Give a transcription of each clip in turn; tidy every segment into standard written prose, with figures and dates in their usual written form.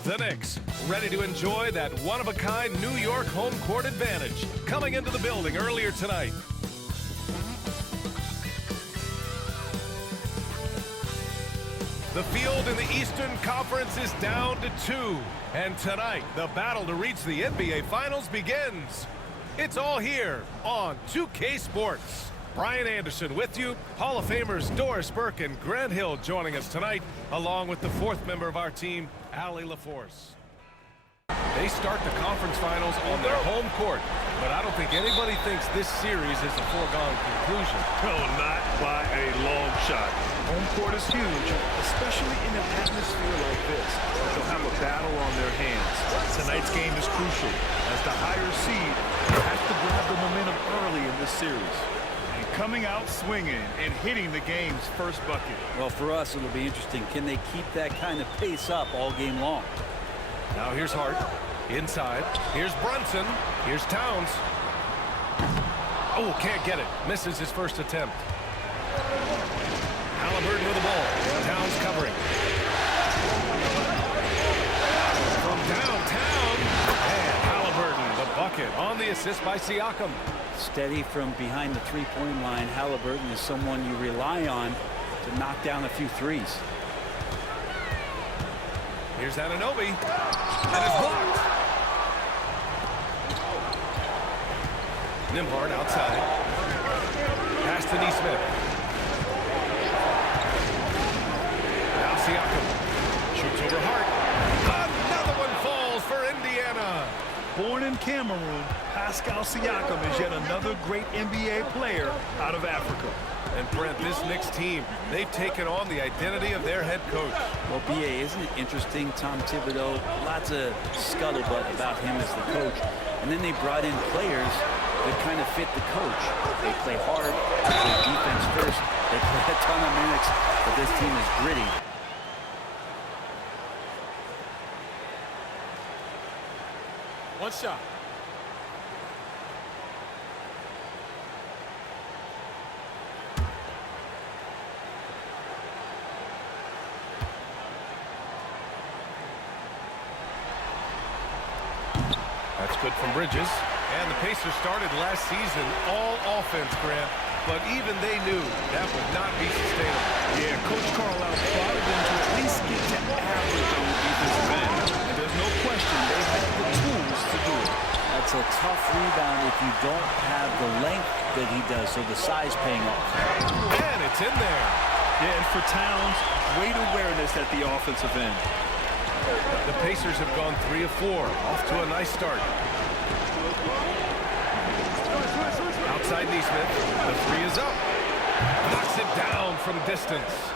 The Knicks, ready to enjoy that one-of-a-kind New York home court advantage, coming into the building earlier tonight. The field in the Eastern Conference is down to 2. And tonight, the battle to reach the NBA Finals begins. It's all here on 2K Sports. Brian Anderson with you. Hall of Famers Doris Burke and Grant Hill joining us tonight, along with the fourth member of our team, Allie LaForce. They start the conference finals on their home court, but I don't think anybody thinks this series is a foregone conclusion. No, not by a long shot. Home court is huge, especially in an atmosphere like this. They'll have a battle on their hands. Tonight's game is crucial, as the higher seed has to grab the momentum early in this series. And coming out swinging and hitting the game's first bucket. Well, for us, it'll be interesting. Can they keep that kind of pace up all game long? Now here's Hart. Inside. Here's Brunson. Here's Towns. Oh, can't get it. Misses his first attempt. Halliburton with the ball. Towns covering. From downtown. And Halliburton, the bucket on the assist by Siakam. Steady from behind the three-point line. Halliburton is someone you rely on to knock down a few threes. Here's Anunoby. And it's blocked. Nembhard outside. Pass to Nesmith. Now Siakam. Shoots over Hart. Another one falls for Indiana. Born in Cameroon, Pascal Siakam is yet another great NBA player out of Africa. And Brent, this Knicks team, they've taken on the identity of their head coach. Well, B.A., isn't it interesting? Tom Thibodeau, lots of scuttlebutt about him as the coach. And then they brought in players that kind of fit the coach. They play hard, they play defense first, they play a ton of minutes, but this team is gritty. One shot. That's good from Bridges. And the Pacers started last season all offense, Grant. But even they knew that would not be sustainable. Yeah, Coach Carlisle prodded them to at least get to average on the defensive end. And there's no question they have the tools to do it. That's a tough rebound if you don't have the length that he does, so the size paying off. And it's in there. Yeah, and for Towns, great awareness at the offensive end. The Pacers have gone 3 of 4, off to a nice start. Outside Nesmith, the three is up. Knocks it down from distance.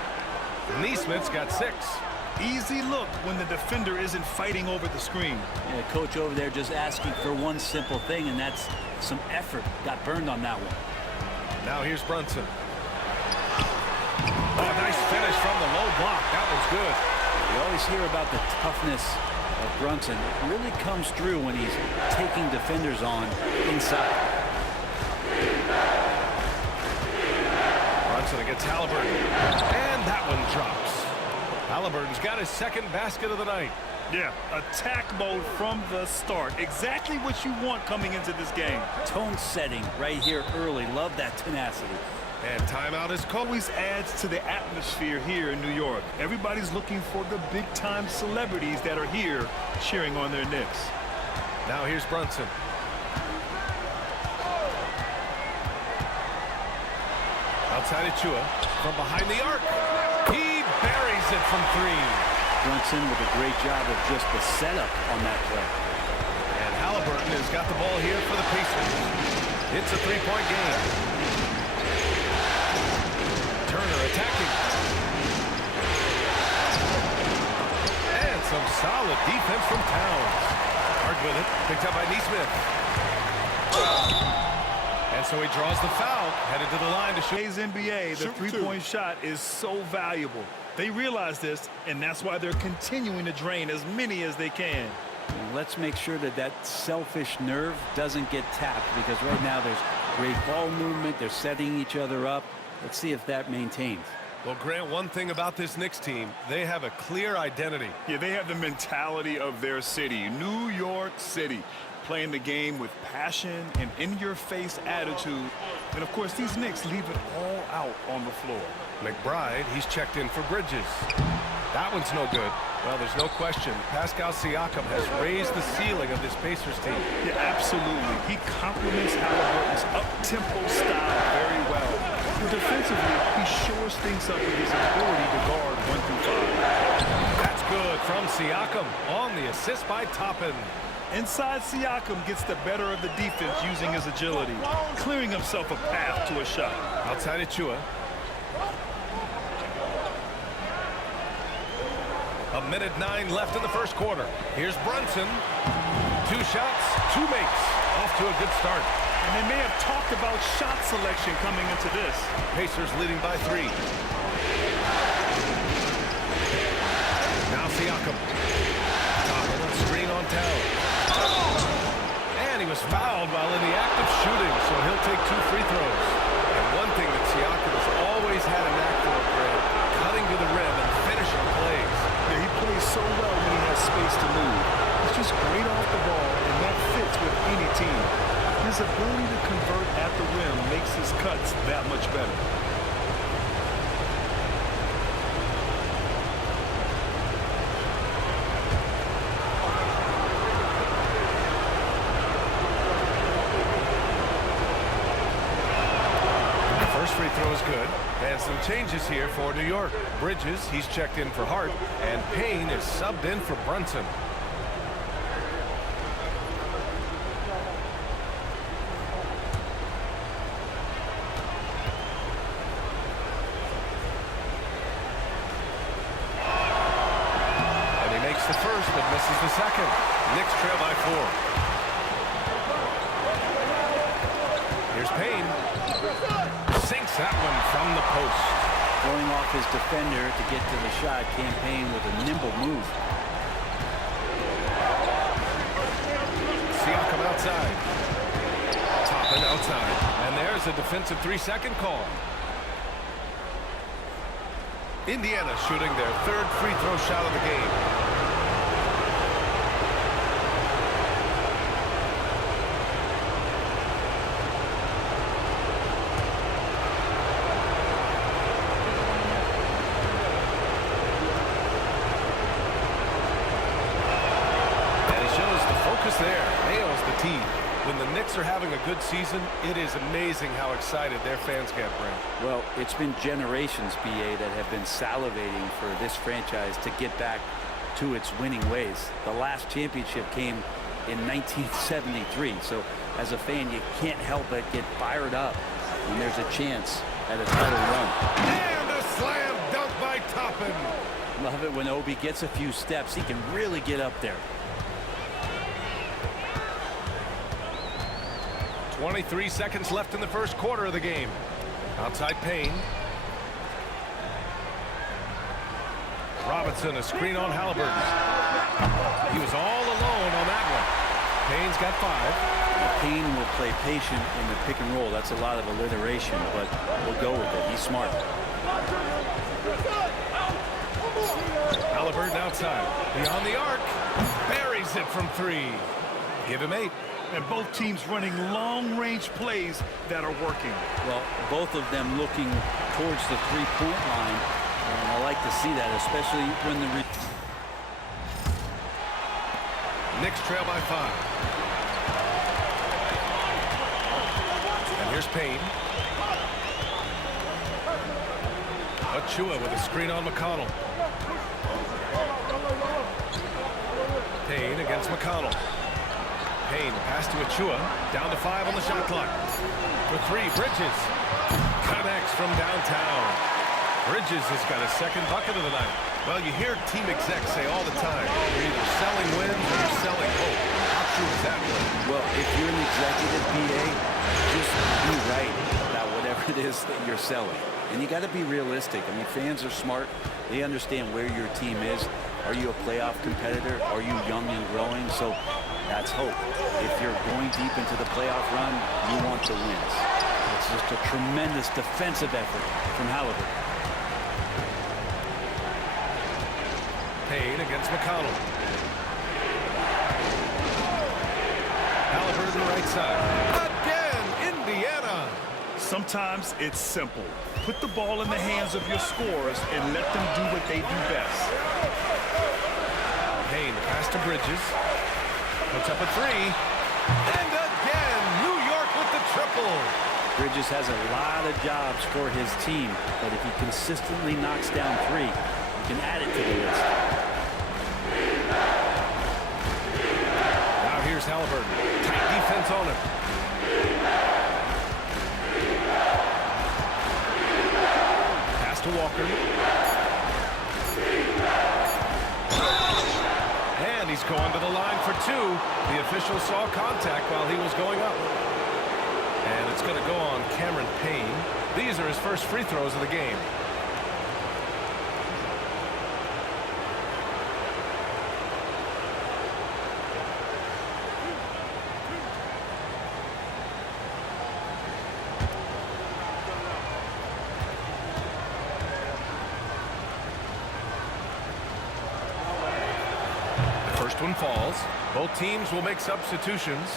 Nesmith's got 6. Easy look when the defender isn't fighting over the screen. Yeah, coach over there just asking for one simple thing, and that's some effort. Got burned on that one. Now here's Brunson. Oh, nice finish from the low block. That was good. You always hear about the toughness of Brunson. It really comes through when he's taking defenders on inside. Brunson against Halliburton. And that one drops. Halliburton's got his second basket of the night. Yeah, attack mode from the start. Exactly what you want coming into this game. Tone setting right here early. Love that tenacity. And timeout is called. Always adds to the atmosphere here in New York. Everybody's looking for the big-time celebrities that are here cheering on their Knicks. Now here's Brunson. Outside Achua from behind the arc. He buries it from 3. Brunson with a great job of just the setup on that play. And Halliburton has got the ball here for the Pacers. It's a 3-point game. Turner attacking. And some solid defense from Towns. Hard with it. Picked up by Nesmith. And so he draws the foul. Headed to the line to shoot. Today's NBA, the three-point shot is so valuable. They realize this, and that's why they're continuing to drain as many as they can. Let's make sure that that selfish nerve doesn't get tapped, because right now there's great ball movement. They're setting each other up. Let's see if that maintains. Well, Grant, one thing about this Knicks team, they have a clear identity. Yeah, they have the mentality of their city, New York City, playing the game with passion and in-your-face attitude. And, of course, these Knicks leave it all out on the floor. McBride, he's checked in for Bridges. That one's no good. Well, there's no question. Pascal Siakam has raised the ceiling of this Pacers team. Yeah, absolutely. He complements Halliburton's up-tempo style very well. And defensively, he shores things up with his ability to guard 1 through 5. That's good from Siakam on the assist by Toppin. Inside, Siakam gets the better of the defense using his agility, clearing himself a path to a shot. Outside Achua. A minute 9 left in the first quarter. Here's Brunson. 2 shots, 2 makes. Off to a good start. And they may have talked about shot selection coming into this. Pacers leading by 3. Now Siakam. Toppin, a screen on Towns. And he was fouled while in the act of shooting, so he'll take 2 free throws. And one thing that Siakam has always had a knack for, Grant, cutting to the rim and finishing plays. Yeah, he plays so well when he has space to move. He's just great off the ball, and that fits with any team. His ability to convert at the rim makes his cuts that much better. Free throw is good. And some changes here for New York. Bridges, he's checked in for Hart. And Payne is subbed in for Brunson. And he makes the first but misses the second. Knicks trail by 4. Here's Payne. Sinks that one from the post. Going off his defender to get to the shot. Campaign with a nimble move. Siakam outside. Toppin outside. And there's a defensive 3-second call. Indiana shooting their 3rd free throw shot of the game. There, nails the tee. When the Knicks are having a good season, it is amazing how excited their fans get, Brent. Well, it's been generations, BA, that have been salivating for this franchise to get back to its winning ways. The last championship came in 1973, so as a fan, you can't help but get fired up when there's a chance at a title run. And a slam dunk by Toppin. Love it when Obi gets a few steps. He can really get up there. 23 seconds left in the first quarter of the game. Outside Payne. Robinson, a screen on Halliburton. He was all alone on that one. Payne's got 5. Payne will play patient in the pick and roll. That's a lot of alliteration, but we'll go with it. He's smart. Halliburton outside. Beyond the arc. Buries it from 3. Give him 8. And both teams running long-range plays that are working. Well, both of them looking towards the three-point line. And I like to see that, especially when the... Knicks trail by 5. And here's Payne. Achua with a screen on McConnell. Payne against McConnell. Payne pass to Achua. Down to 5 on the shot clock. For 3, Bridges. Connects from downtown. Bridges has got a second bucket of the night. Well, you hear team execs say all the time, you're either selling wins or you're selling hope. How true is that one? Well, if you're an executive, BA, just be right about whatever it is that you're selling. And you got to be realistic. I mean, fans are smart. They understand where your team is. Are you a playoff competitor? Are you young and growing? So that's hope. If you're going deep into the playoff run, you want the wins. It's just a tremendous defensive effort from Halliburton. Payne against McConnell. Halliburton right side. Again, Indiana. Sometimes it's simple. Put the ball in the hands of your scorers and let them do what they do best. Payne pass to Bridges. Puts up a three. And again, New York with the triple. Bridges has a lot of jobs for his team, but if he consistently knocks down three, he can add it to the list. Now here's Halliburton. Tight defense on him. Pass to Walker. And he's going to the line for two. The official saw contact while he was going up. And it's going to go on Cameron Payne. These are his first free throws of the game. The first one falls. Both teams will make substitutions.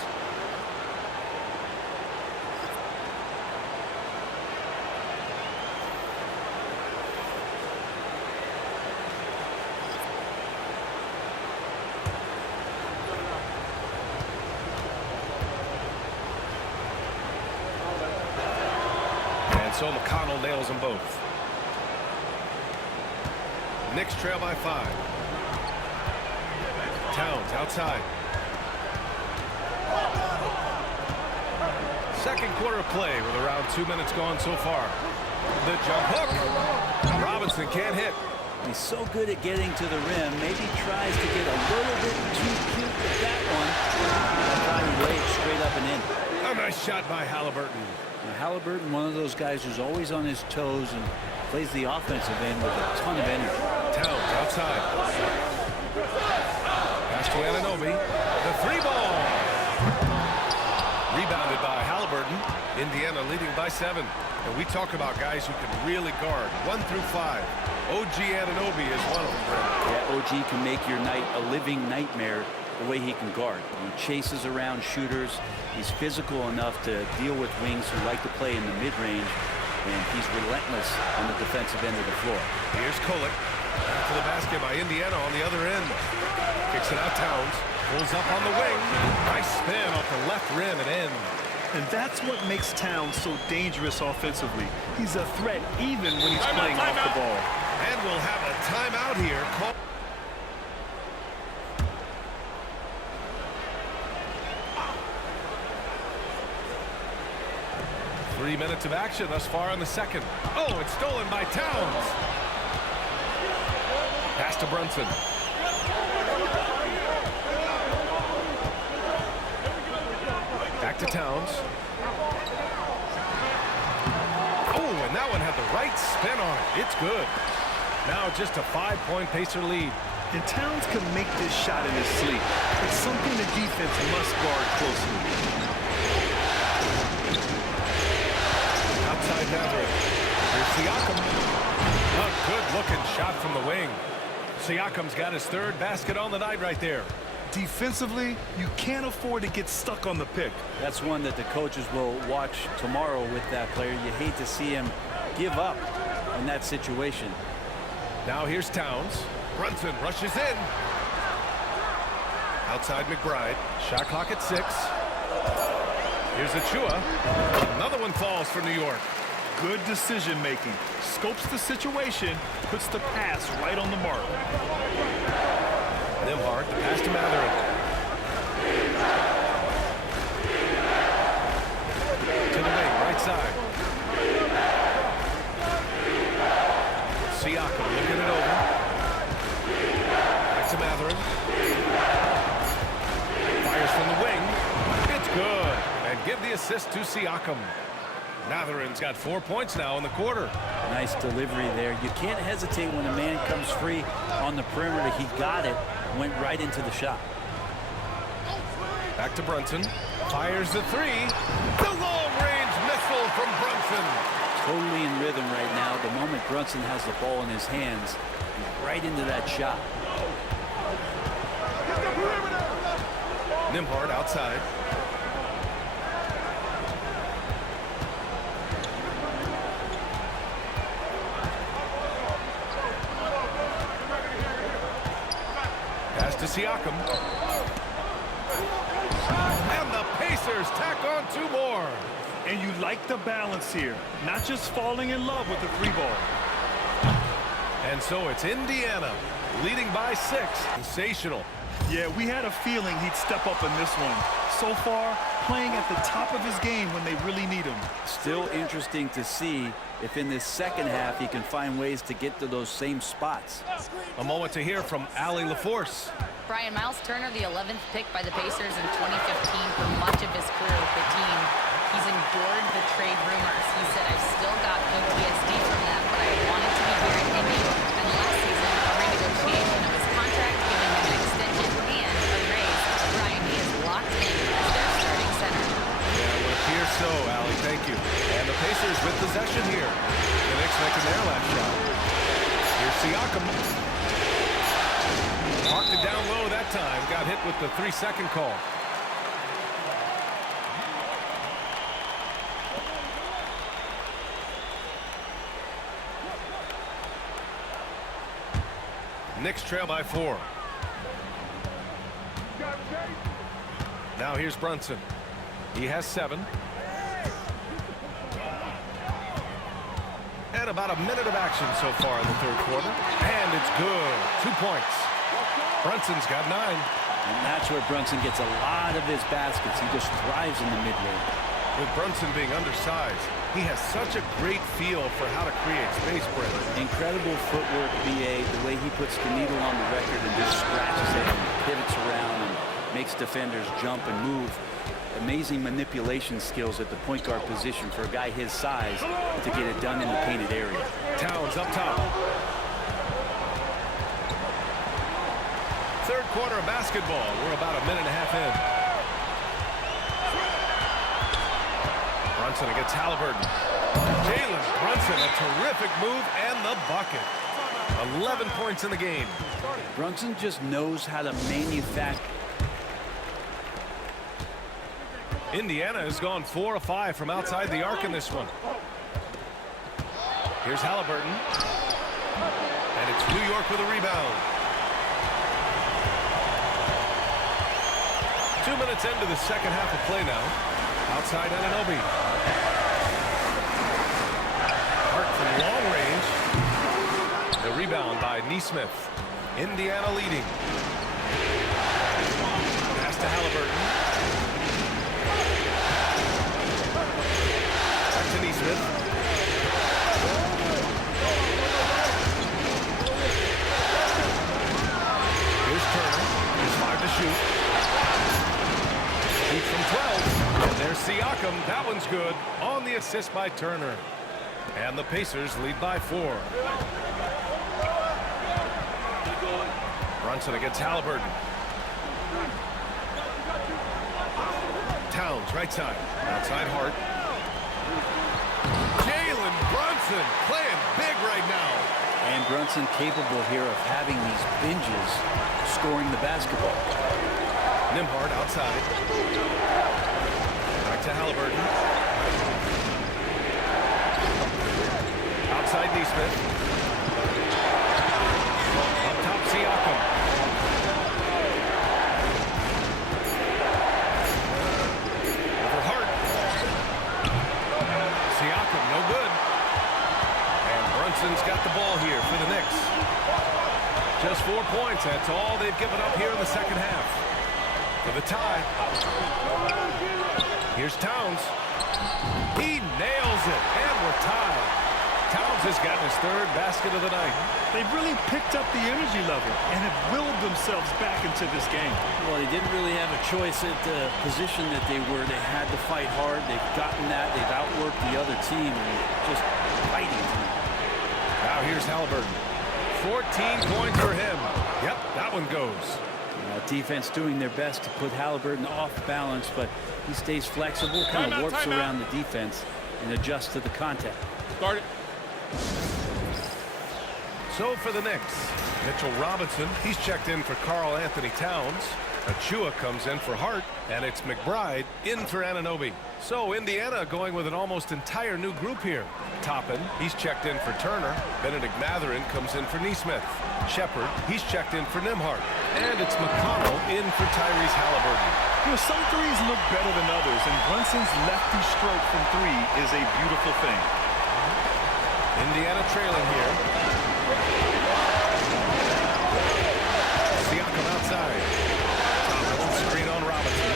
So McConnell nails them both. Knicks trail by 5. Towns outside. Second quarter play with around 2 minutes gone so far. The jump hook. Robinson can't hit. He's so good at getting to the rim. Maybe tries to get a little bit too cute with that one. Trying to lay it straight up and in. A nice shot by Halliburton. Now, Halliburton, one of those guys who's always on his toes and plays the offensive end with a ton of energy. Towns outside. Pass to Anunoby. The three ball. Rebounded by Halliburton. Indiana leading by 7. And we talk about guys who can really guard 1 through 5. OG Anunoby is one of them, Brent. Yeah, OG can make your night a living nightmare the way he can guard. He chases around shooters. He's physical enough to deal with wings who like to play in the mid-range, and he's relentless on the defensive end of the floor. Here's Kolek. Back to the basket by Indiana on the other end. Kicks it out Towns. Pulls up on the wing. Nice spin off the left rim and in. And that's what makes Towns so dangerous offensively. He's a threat even when he's playing off the ball. And we'll have a timeout here. 3 minutes of action thus far in the second. Oh, it's stolen by Towns. Pass to Brunson. Back to Towns. Oh, and that one had the right spin on it. It's good. Now just a 5-point Pacer lead. And Towns can make this shot in his sleep. It's something the defense must guard closely. Outside Maverick. Here's Siakam. A good-looking shot from the wing. Siakam's got his third basket on the night right there. Defensively, you can't afford to get stuck on the pick. That's one that the coaches will watch tomorrow with that player. You hate to see him give up in that situation. Now here's Towns. Brunson rushes in. Outside McBride. Shot clock at 6. Here's Achua. Another one falls for New York. Good decision making. Scopes the situation, puts the pass right on the mark. Nembhard, the pass to Matherin. To the wing, right side. Siakam looking it over. Back to Matherin. Fires from the wing. It's good. And give the assist to Siakam. Matherin's got 4 points now in the quarter. Nice delivery there. You can't hesitate when a man comes free on the perimeter. He got it, went right into the shot. Back to Brunson. Fires the three. The long-range missile from Brunson. Totally in rhythm right now. The moment Brunson has the ball in his hands, he's right into that shot. Nimhard outside. Pass to Siakam. And the Pacers tack on 2 more. And you like the balance here, not just falling in love with the 3 ball. And so it's Indiana leading by 6. Sensational. Yeah, we had a feeling he'd step up in this one. So far, playing at the top of his game when they really need him. Still interesting to see if in this second half he can find ways to get to those same spots. A moment to hear from Allie LaForce. Brian, Miles Turner, the 11th pick by the Pacers in 2015 for much of his career with the team. He's endured the trade rumors. He said, I've still got PTSD from that, but I wanted to be here at Indy. And last season, a renegotiation of his contract, giving him an extension and a raise. Brian, he is locked in as their starting center. Yeah, it would appear so, Allie. Thank you. And the Pacers with possession here. The Knicks making their last shot. Here's Siakam. Marked it down low that time. Got hit with the 3-second call. Knicks trail by 4. Now here's Brunson. He has 7. And about a minute of action so far in the 3rd quarter. And it's good. 2 points. Brunson's got 9. And that's where Brunson gets a lot of his baskets. He just thrives in the mid-range. With Brunson being undersized, he has such a great feel for how to create space for him. Incredible footwork, BA, the way he puts the needle on the record and just scratches it and pivots around and makes defenders jump and move. Amazing manipulation skills at the point guard position for a guy his size to get it done in the painted area. Towns up top. 3rd quarter of basketball. We're about a minute and a half in. Brunson against Halliburton. Jalen Brunson, a terrific move and the bucket. 11 points in the game. Brunson just knows how to manufacture. Indiana has gone 4 of 5 from outside the arc in this one. Here's Halliburton. And it's New York with a rebound. 2 minutes into the second half of play now. Outside Anunoby. Hart from long range. The rebound by Nesmith. Indiana leading. Pass to Halliburton. Back to Nesmith. Here's Turner. Here's 5 to shoot. Shoot from 12. And there's Siakam. That one's good. On the assist by Turner. And the Pacers lead by 4. Brunson against Halliburton. Towns, right side. Outside Hart. Jalen Brunson playing big right now. And Brunson capable here of having these binges scoring the basketball. Nimhard outside. Back to Halliburton. Outside Nesmith. Up top Siakam. Over Hart. Siakam, no good. And Brunson's got the ball here for the Knicks. Just 4 points. That's all they've given up here in the second half. For the tie. Here's Towns. He nails it. And we're tied. Towns has gotten his 3rd basket of the night. They've really picked up the energy level and have willed themselves back into this game. Well, they didn't really have a choice at the position that they were. They had to fight hard. They've gotten that. They've outworked the other team and just fighting. Now here's Halliburton. 14 points for him. Yep, that one goes. Defense doing their best to put Halliburton off balance, but he stays flexible, kind of warps around the defense and adjusts to the contact. Start it. So for the Knicks, Mitchell Robinson, he's checked in for Karl Anthony Towns. Achua comes in for Hart, and it's McBride in for Anunoby. So Indiana going with an almost entire new group here. Toppin, he's checked in for Turner. Benedict Mathurin comes in for Neesmith. Shepard, he's checked in for Nembhard. And it's McConnell in for Tyrese Halliburton. You know, some threes look better than others, and Brunson's lefty stroke from three is a beautiful thing. Indiana trailing here. Siakam outside. Thompson screen on Robinson.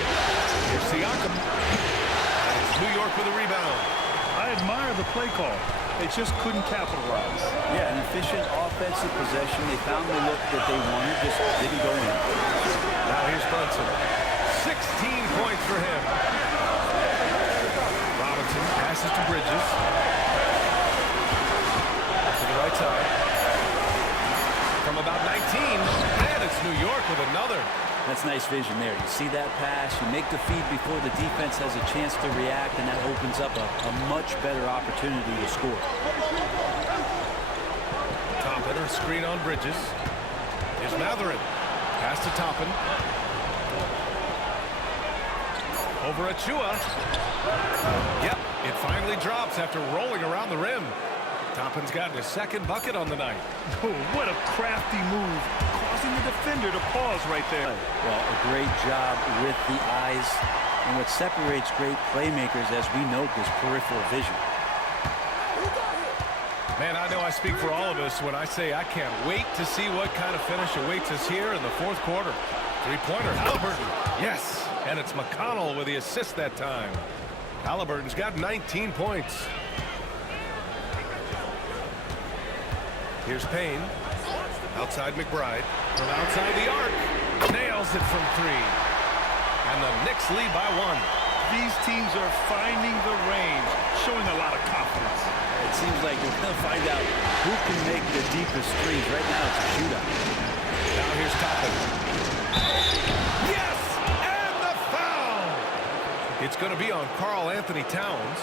Here's Siakam. And it's New York with a rebound. I admire the play call. They just couldn't capitalize. Yeah, an efficient offensive possession. They found the look that they wanted, just didn't go in. Now here's Brunson. 16 points for him. Robinson passes to Bridges. To the right side. From about 19. And it's New York with another. That's nice vision there. You see that pass, you make the feed before the defense has a chance to react, and that opens up a much better opportunity to score. Toppin, screen on Bridges. Here's Mathurin. Pass to Toppin. Over Achua. Yep, it finally drops after rolling around the rim. Toppin's gotten his second bucket on the night. Oh, what a crafty move, causing the defender to pause right there. Well, a great job with the eyes. And what separates great playmakers, as we note, is peripheral vision. Man, I know I speak for all of us when I say I can't wait to see what kind of finish awaits us here in the fourth quarter. Three-pointer, Halliburton. Yes, and it's McConnell with the assist that time. Halliburton's got 19 points. Here's Payne. Outside McBride. From outside the arc. Nails it from three. And the Knicks lead by one. These teams are finding the range, showing a lot of confidence. It seems like we're going to find out who can make the deepest threes. Right now, it's a shootout. Now here's Toppin. Yes! And the foul! It's going to be on Karl Anthony Towns.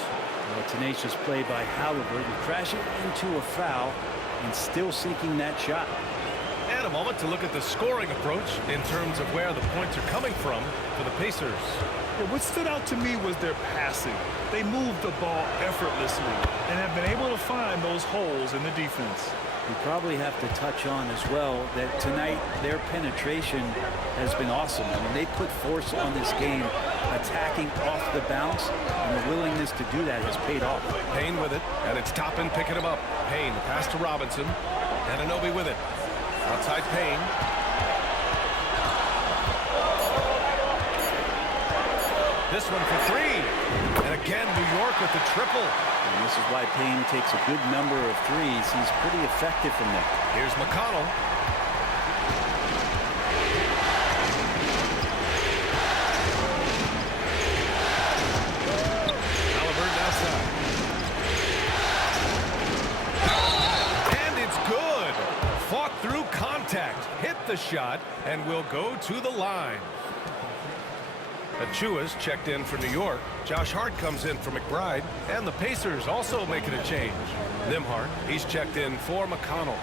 Well, tenacious play by Halliburton, crashing into a foul and still sinking that shot. And a moment to look at the scoring approach in terms of where the points are coming from for the Pacers. Yeah, what stood out to me was their passing. They moved the ball effortlessly and have been able to find those holes in the defense. We probably have to touch on as well that tonight their penetration has been awesome. I mean, they put force on this game, attacking off the bounce, and the willingness to do that has paid off. Payne with it, and it's Toppin picking him up. Payne, pass to Robinson. Anunoby with it. Outside Payne. This one for three. And again, New York with the triple. And this is why Payne takes a good number of threes. He's pretty effective from there. Here's McConnell. Halliburton outside. And it's good. Fought through contact. Hit the shot and will go to the line. Achua's checked in for New York. Josh Hart comes in for McBride. And the Pacers also making a change. Nembhard, he's checked in for McConnell.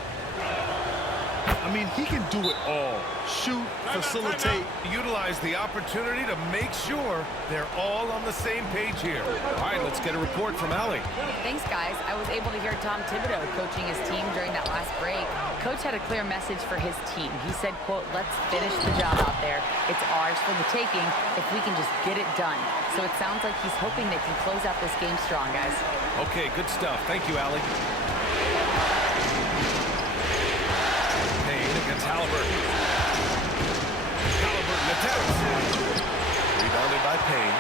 I mean, he can do it all. Shoot, facilitate. Utilize the opportunity to make sure they're all on the same page here. All right, let's get a report from Allie. Thanks, guys. I was able to hear Tom Thibodeau coaching his team during that last break. Coach had a clear message for his team. He said, quote, let's finish the job out there. It's ours for the taking if we can just get it done. So it sounds like he's hoping they can close out this game strong, guys. Okay, good stuff. Thank you, Allie. Payne against Halliburton. Halliburton attempts. Rebounded by Payne.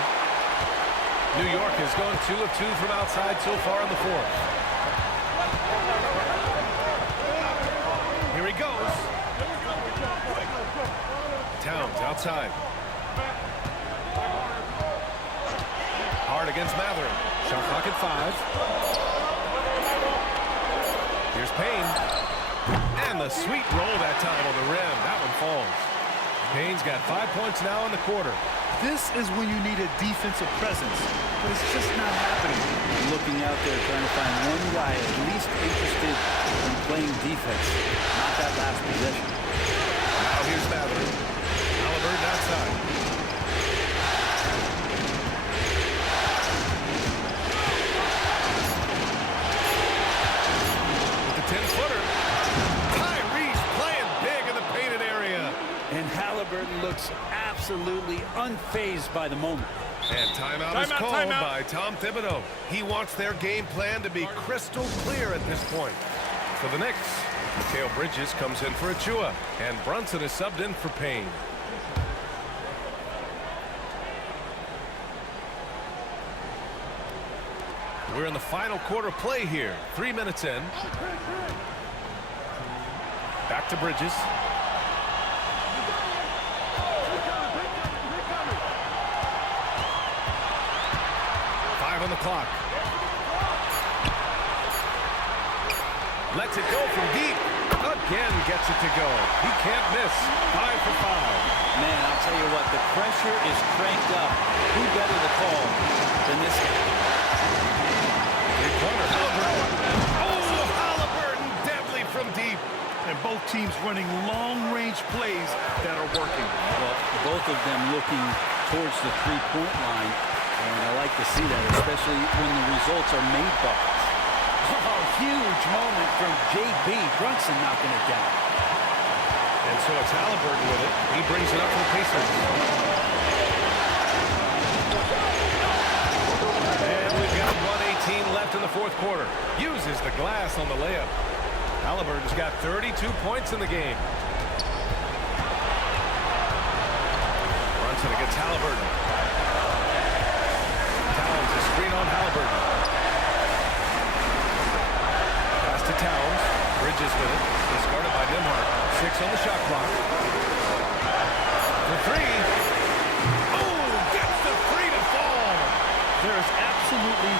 New York has gone 2 of 2 from outside so far in the fourth. Here he goes. Towns outside. Hard against Mathurin. Shot clock at 5. Here's Payne. And the sweet roll that time on the rim. That one falls. Payne's got 5 points now in the quarter. This is when you need a defensive presence, but it's just not happening. Looking out there trying to find one guy at least interested in playing defense. Not that last possession. Now here's Mathurin. Halliburton outside. And Halliburton looks absolutely unfazed by the moment. And timeout is called by Tom Thibodeau. He wants their game plan to be crystal clear at this point. For the Knicks, Mikal Bridges comes in for Achua, and Brunson is subbed in for Payne. We're in the final quarter play here. 3 minutes in. Back to Bridges. 5 on the clock. Lets it go from deep. Again gets it to go. He can't miss. 5 for 5. Man, I'll tell you what, the pressure is cranked up. Who better to call than this guy? Corner, Halliburton. Oh, Halliburton, deadly from deep. And both teams running long-range plays that are working. Well, both of them looking towards the three-point line, and I like to see that, especially when the results are made buckets. Oh, huge moment from J.B. Brunson knocking it down. And so it's Halliburton with it. He brings it up for the Pacers. And we've got 1:18 left in the fourth quarter. Uses the glass on the layup. Halliburton's got 32 points in the game. Brunson against Halliburton. Towns is screen on Halliburton. Pass to Towns. Bridges with it. Discarded by Nembhard. 6 on the shot clock. For 3. Oh, gets the 3 to fall. There is absolutely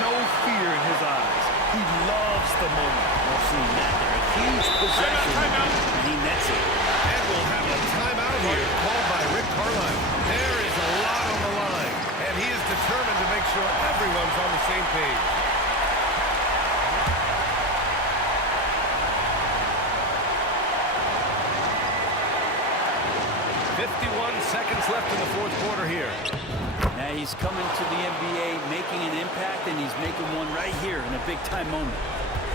no fear in his eyes. He loves the moment. We've seen that there. A huge possession, and he nets it. And we'll have a timeout here called by Rick Carlisle. There is a lot on the line, and he is determined to make sure everyone's on the same page. Seconds left in the fourth quarter here. Now he's coming to the NBA, making an impact, and he's making one right here in a big-time moment.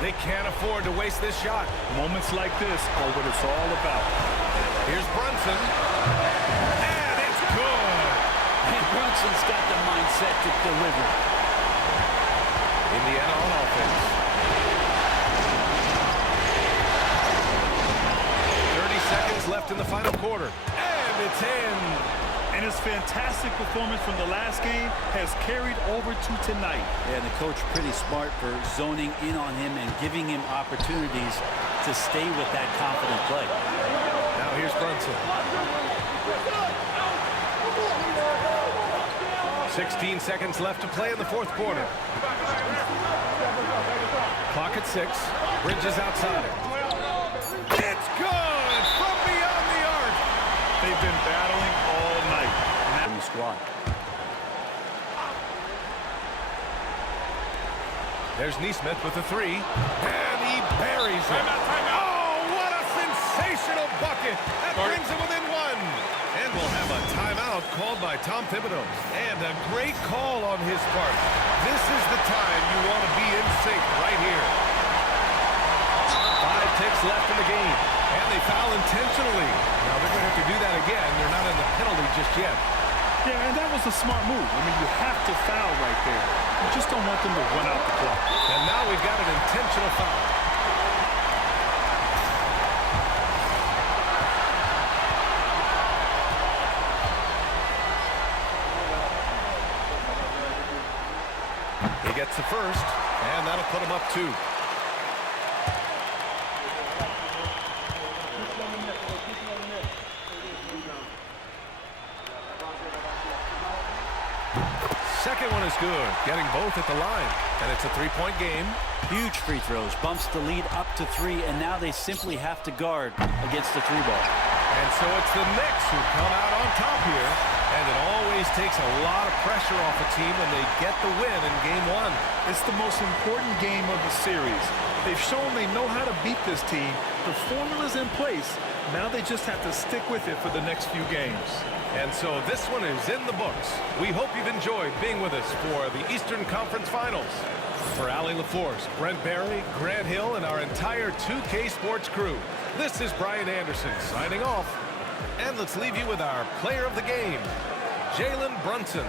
They can't afford to waste this shot. Moments like this are what it's all about. Here's Brunson. And it's good. And Brunson's got the mindset to deliver. Indiana on offense. 30 seconds left in the final quarter. It's in. And his fantastic performance from the last game has carried over to tonight. Yeah, and the coach pretty smart for zoning in on him and giving him opportunities to stay with that confident play. Now here's Brunson. 16 seconds left to play in the fourth quarter. Clock at 6. Bridges outside. It's good from beyond the arc. They've been battling all night. In the squad. There's Nesmith with the 3. And he buries it. Oh, what a sensational bucket. That brings it within 1. And we'll have a timeout called by Tom Thibodeau. And a great call on his part. This is the time you want to be in sync right here. 5 ticks left in the game. And they foul intentionally. Now they're going to have to do that again. They're not in the penalty just yet. Yeah, and that was a smart move. I mean, you have to foul right there. You just don't want them to run out the clock. And now we've got an intentional foul. He gets the first, and that'll put him up 2. Second one is good, getting both at the line. And it's a 3-point game. Huge free throws, bumps the lead up to 3, and now they simply have to guard against the 3-ball. And so it's the Knicks who come out on top here. And it always takes a lot of pressure off a team when they get the win in game 1. It's the most important game of the series. They've shown they know how to beat this team. The formula's in place. Now they just have to stick with it for the next few games. And so this one is in the books. We hope you've enjoyed being with us for the Eastern Conference Finals. For Allie LaForce, Brent Barry, Grant Hill, and our entire 2K Sports crew, this is Brian Anderson signing off. And let's leave you with our player of the game, Jalen Brunson.